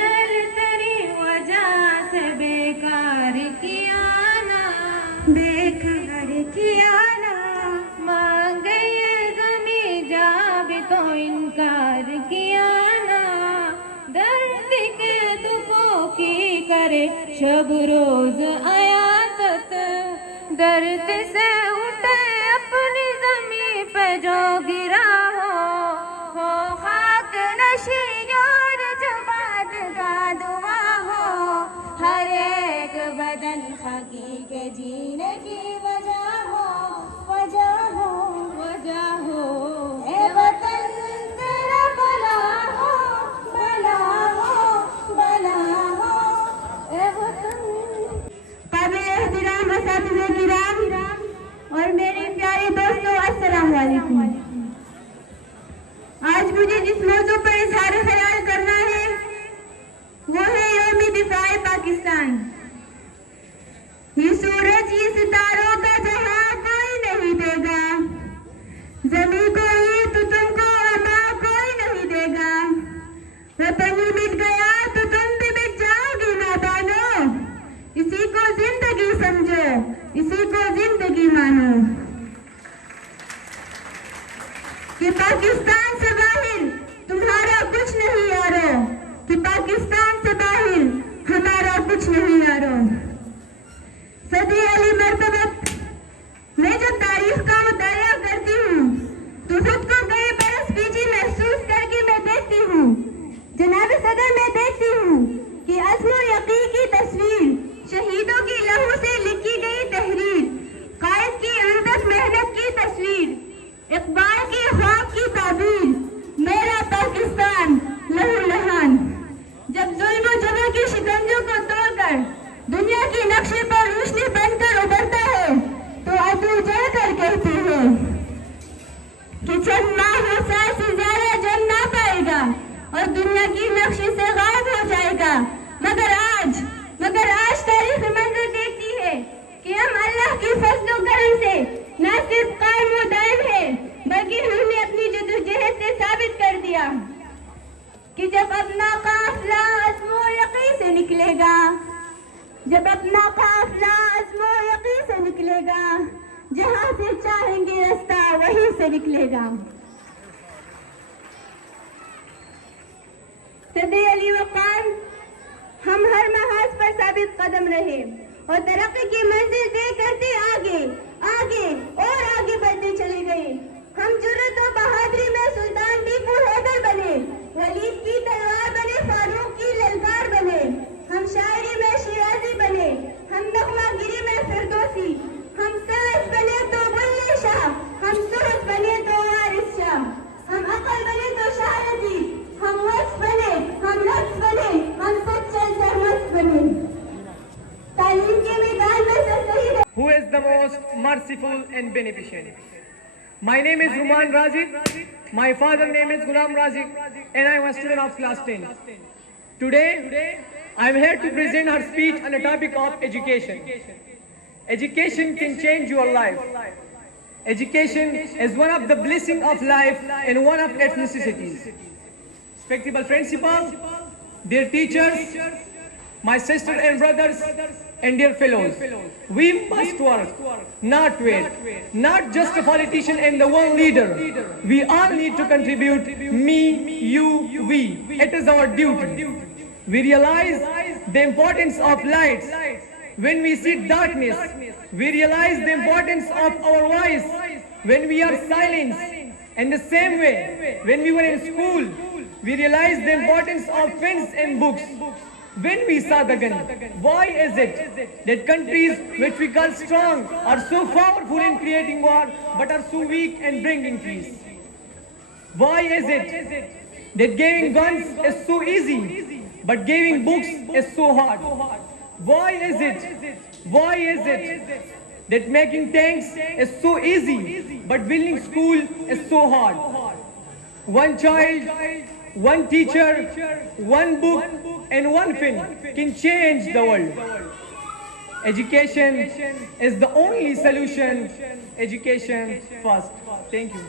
महल तेरी वजह से बेकार किया ना, बेकार किया ना। मांगे ये ज़मीं जा भी तो इनकार किया ना, दर्द के दुखों की करे शब रोज आयात, दर्द से उठे अपनी ज़मीं पे जो गिरा हो खाक नशी और जबाद का दुआ हो, हर एक बदन खाकी के जीने की वजह हो, वजह हो, वजह हो। ए वतन तेरा भला हो, भला हो, भला हो, ए वतन। काबिल एहतराम असातिज़े किराम और मेरे प्यारे दोस्तों, अस्सलाम वालेकुम। आज मुझे जिस मौजू पर इजहार ख्याल करना है वो है यौम दिफाए पाकिस्तान। ये सूरज ये सितारों का जहां कोई नहीं देगा, जमीन को ये तो तुमको अता कोई नहीं देगा। वतन ही मिट गया तो तुम भी मिट जाओगे नादानो, इसी को जिंदगी समझो, इसी को जिंदगी मानो। कि पाकिस्तान से बाहर तुम्हारा कुछ नहीं यारो, कि पाकिस्तान से बाहर हमारा कुछ नहीं यारो। सदी अली मरतबत मैं जब तारीख का मुताया करती हूँ तो खुद को कई बरस पीछे महसूस करके मैं देखती हूँ, जनाब सदर मैं देखती हूँ कि अज़्म यक़ीन की तस्वीर, शहीदों की लहू से लिखी गई तहरीर, कायद की अनथक मेहनत की तस्वीर, इक़बाल की ख्वाब की ताबीर, मेरा पाकिस्तान लहू लहान। जब जुल्म जबर की शिकंजों को तोड़कर दुनिया की नक्शे पर रोशनी बनकर उभरता है तो आंसू जलकर कहते हैं कि चंद माह और साल से ज्यादा जम ना पाएगा और दुनिया की नक्शे से गायब हो जाएगा। मगर आज तारीख मंजर देखती है कि हम अल्लाह की फज़्ल और करम से न सिर्फ कायम व दायम है बल्कि हमने अपनी जद्दोजहद से साबित कर दिया कि जब अपना काफिला अज़्म व यक़ीन से निकलेगा, जब अपना काफिला अज़्म व यक़ीन से निकलेगा, जहां से चाहेंगे रास्ता वहीं से निकलेगा। सदे अली वक़ार हम हर महाज पर साबित कदम रहे और तरक्की की मंजिल तय करते आगे आगे और आगे बढ़ते चले गए। हम जुर्रत और बहादुरी में सुल्तान टीपू हैदर बने, वलीद की तलवार बने, फारूक की ललकार बने। हम शायरी में शिराजी बने, हम नगमागिरी में फिरदौसी, हम सास बने तो बुल्ले शाह, हम सुहस बने तो वारिस शाह, हम अकल बने तो शाहरजी, हम वक्स बने, हम नफ्स बने, हम सच्चे सरमस्त बने। तालीम के मैदान में सही है। Who is the most merciful and beneficent? My name is Ruman Razik. My father name is Ghulam Razik and I am a student of class 10. Today I am here to present her speech on the topic of education. Education can change your life. Education is one of the blessings of life and one of its necessities. Respectable principal, dear teachers, my sisters and brothers, and dear fellows, we must work, not wait, not just a politician and the one leader. We all need to contribute, me, you, we. It is our duty. We realize the importance of lights. When we see darkness, we realize the importance of our voice. When we are silent, in the same way, when we were in school, we realized the importance of pens and books. When we saw the gun, why is it that countries which we call strong are so powerful in creating war but are so weak in bringing peace? Why is it that giving guns is so easy but giving books is so hard? Why is it that making tanks is so easy but building school is so hard? One child, one teacher, one book and one pen can change the world. Education is the only solution. Education first. Thank you.